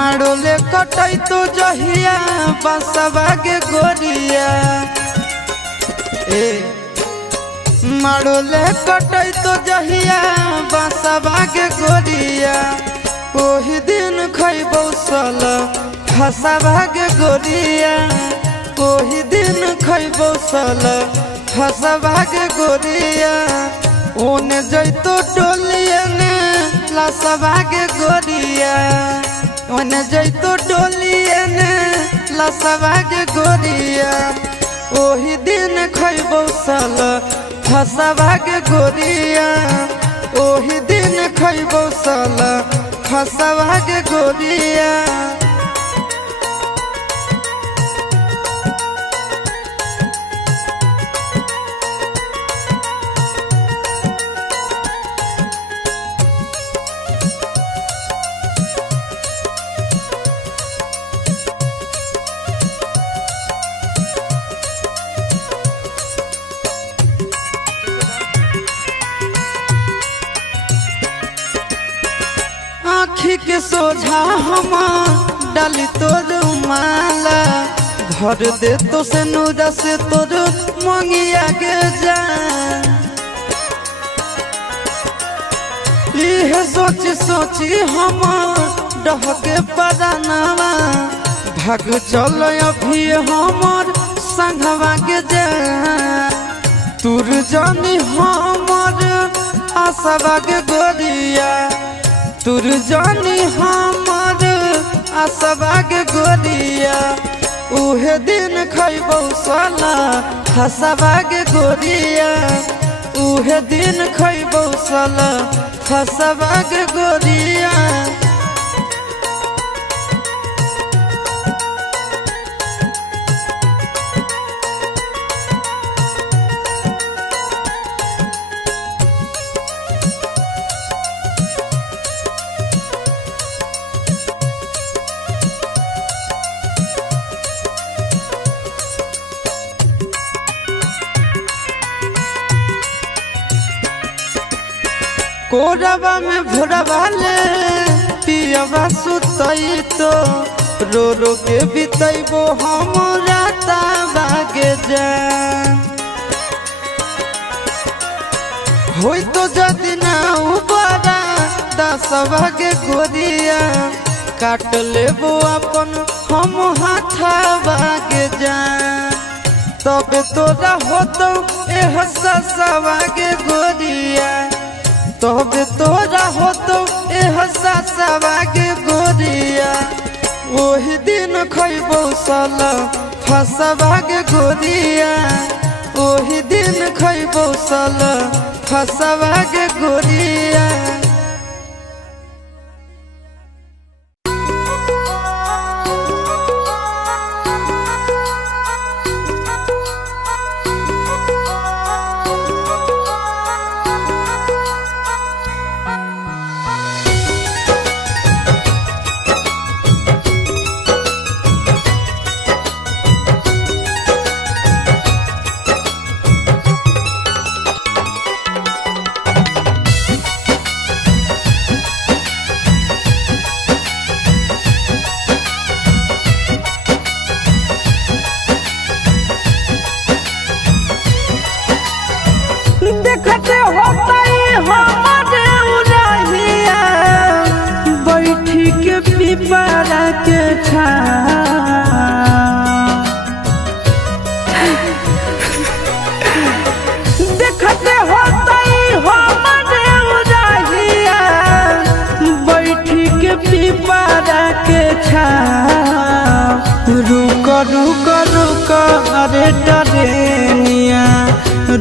मारोले कटाई तो जहिया बसवा के गोरिया मारोले कटाई तो जहिया बसवा के गोरिया ओही दिन खैबौ सल फसवा के गोरिया ओही दिन खैबौ सल फसवा के गोरिया ओने जैतो डोलिया ने लसवा के गोरिया ओने जैतो डोलिया ने लसवा के गोरिया ओही दिन खैबौ सल फसवा के गोरिया ओही दिन खैबौ सल फसवा के गोरिया आँखी के सोझा हम डाली तोर माला भर दे तो से नूरा से तोर मंगिया के जान यह सोची सोची हम डहके परानावा भाग चल अभी हमर संघवा के जान तुर जानी हमर आसवा के गोरिया तुर जानी हमर आसवा के गोरिया उहे दिन खैबौ साला फसवा के गोरिया उहे दिन खैबौ साला फसवा के गोरिया कोरबा में भोरबा ले पियबा सुतई तो रो रो के बितैबो हम राता बागे जान होई तो जदि ना उबारा दसवा के गोरिया काट लेबो अपन हम हाथवा के जान तबे तोरा होतो एह ससवा के गोरिया तबे तोरा होतो एह ससवा के गोरिया ओही दिन खैबौ सल फसवा के गोरिया ओही दिन खैबौ सल फसवा के गोरिया देखते होतई हमरे उरहिया बैठी के पिपरा के देखते होतई हमरे उरहिया बैठी के पिपरा के रुक रुक रुक अरे टरेनिया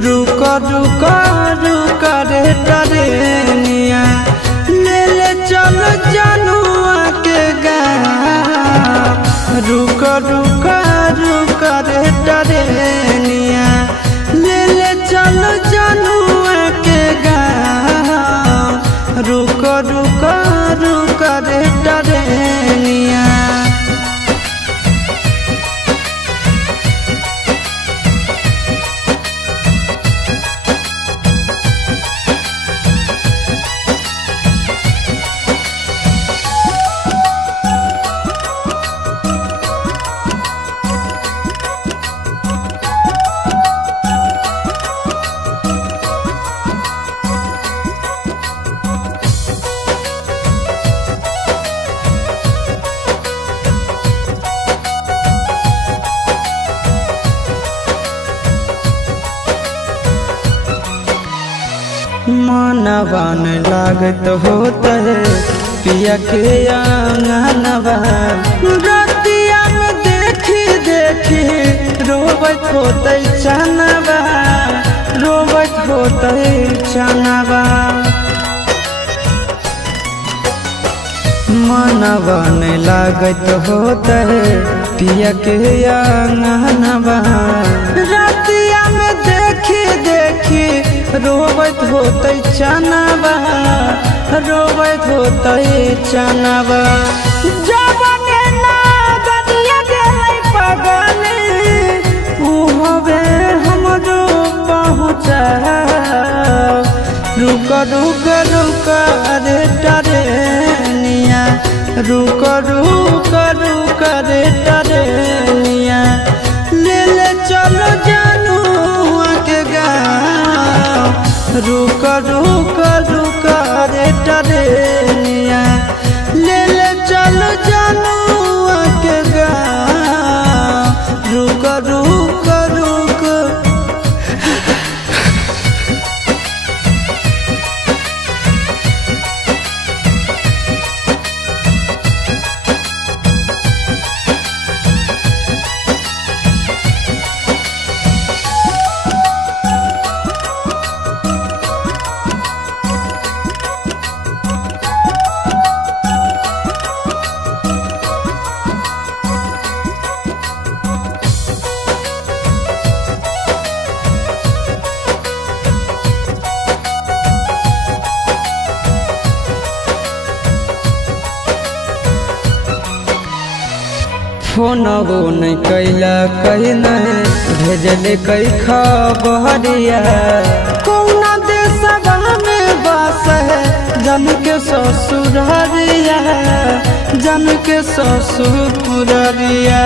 रुक रुक रुक रे टरेनिया ले ले चल जनुआ के गाँव रुक रुक रुक रे टरेनिया ले ले चल जनुआ के गाँव रुक रुक रुक रे टरेनिया मनवा न लागत होता है पिया के आंगनवा रतिया में देखी देखी रोबत होते चनवा रोबत होते चनवा मनवा न लागत होता है पिया के आंगनवा रतिया में देखी देखी रोबत होते चनवा रोबत होते चनवा जबने ना गदिया गेलै पगले उहबे हमरो पहुँचा रुक रुक रुक रे टरेनिया रुक रुक रुक रे टरेनिया ले ले चलो जानू के गाँव रुक रुक रुक रे टरेनिया ले ले चलो जानू के गाँव रुक रुक रुक फोनबो नहीं कैला कहीं नहीं भेजले कई खबरिया कौना देशवा में बस है जन के ससुररिया जन के ससुररिया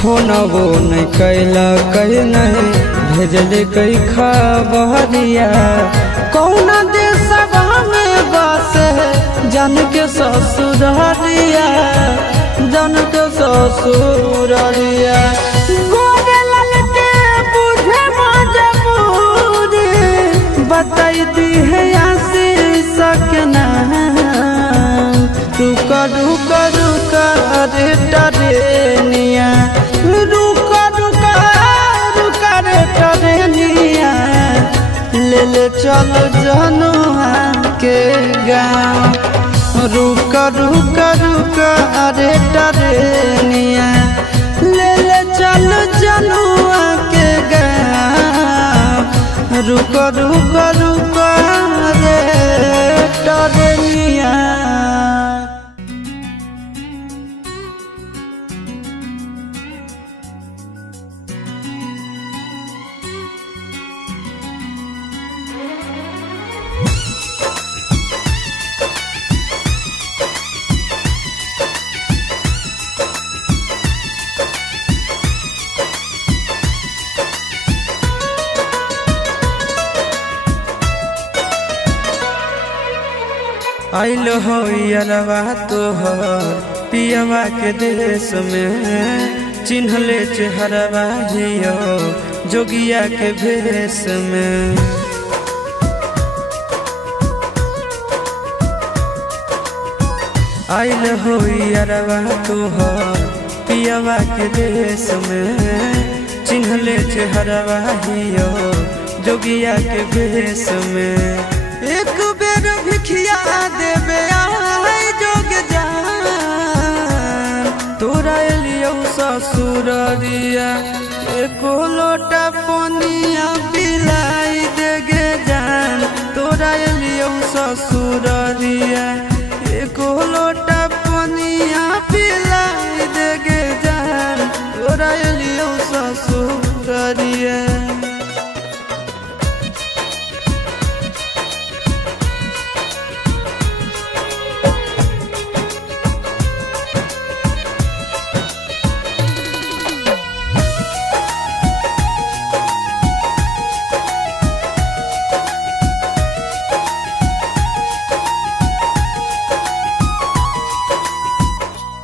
फोनबो नहीं कैला कहीं नहीं भेजले कई खबरिया कौना देशवा में बस है जन के ससुररिया जन के ससुररिया गोरे ललके बुझे मजबूरी बताई दी है आशीष के नाम रुक रुक रुक रे टरेनिया रुक रुक रुक रे टरेनिया ले ले चल जनुआ के गाँव रुक रुक रुक अरे टरेनिया ले ले चल जनुआ के गाँव रुक रुक रुक रे टरेनिया आइल हो यरवा तोहर पियवा के देश में चिन्हले चेहरवा हियो जोगिया के भेष में आइल हो यरवा तोहर पियवा के देश में चिन्हले चेहरवा हियो जोगिया के भेष में एक बेर भिखिया देवे आई जोग जान तोरा एलियो ससुररिया एको लोटा पनिया पिलाई देगे जान तोरा एलियो ससुररिया एको लोटा पनिया पिलाई देगे जान तोरा एलियो ससुररिया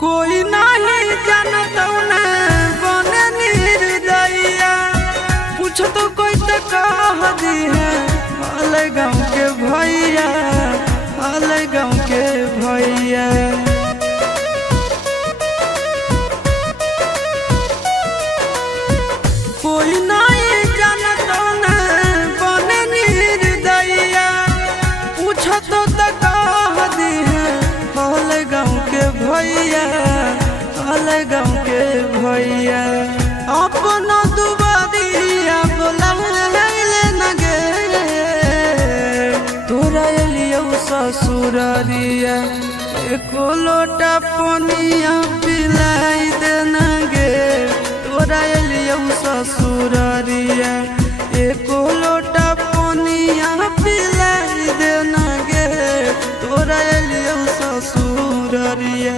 कोई नहीं जानत बने निर्दयिया पूछ तो कोई तो कह दी है हाल गाँव के भैया, हाल गाँव के भैया। कोई नहीं जानता न बने निर्दयिया, पूछो तो कह दी है हाल गाँव के भैया, हाल गाँव के भैया। अपना दुबारिया बोलाइले न गे, तोरा एलियो ससुरारिया, एको लोटा पनिया पिलाई दे न गे, तोरा एलियो ससुरारिया, एको लोटा पनिया पिलाई दे न गे, तोरा एलियो ससुरारिया।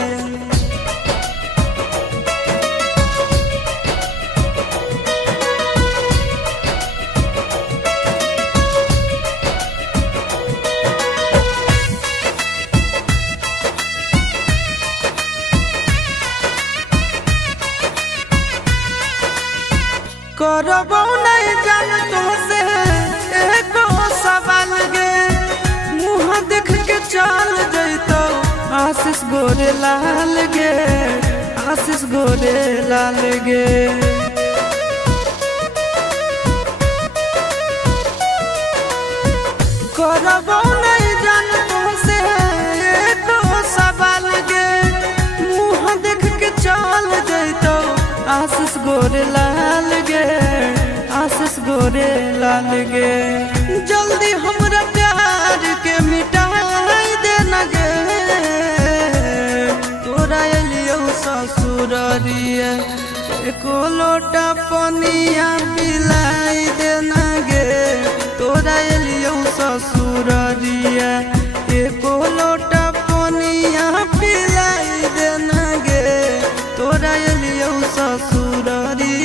करबो नहीं जान तुमसे एको सवाल गे, मुँह देख के चल जैतो आशीष गोरे लाल गे, आशीष गोरे लाल गे। करबो नहीं जान तुमसे एको सवाल गे, मुँह देख के चल जैतो आशीष गोरे लाल गे, आशीष गोरे लाल गे। जल्दी हमरा प्यार के मिटाई दे न गे, तोरा एलियो ससुरारिया, एको लोटा पनिया पिलाई दे न गे, तोरा एलियो ससुरारिया, एको लोटा पनिया पिलाई दे न गे, तोरा एलियो ससुरारिया।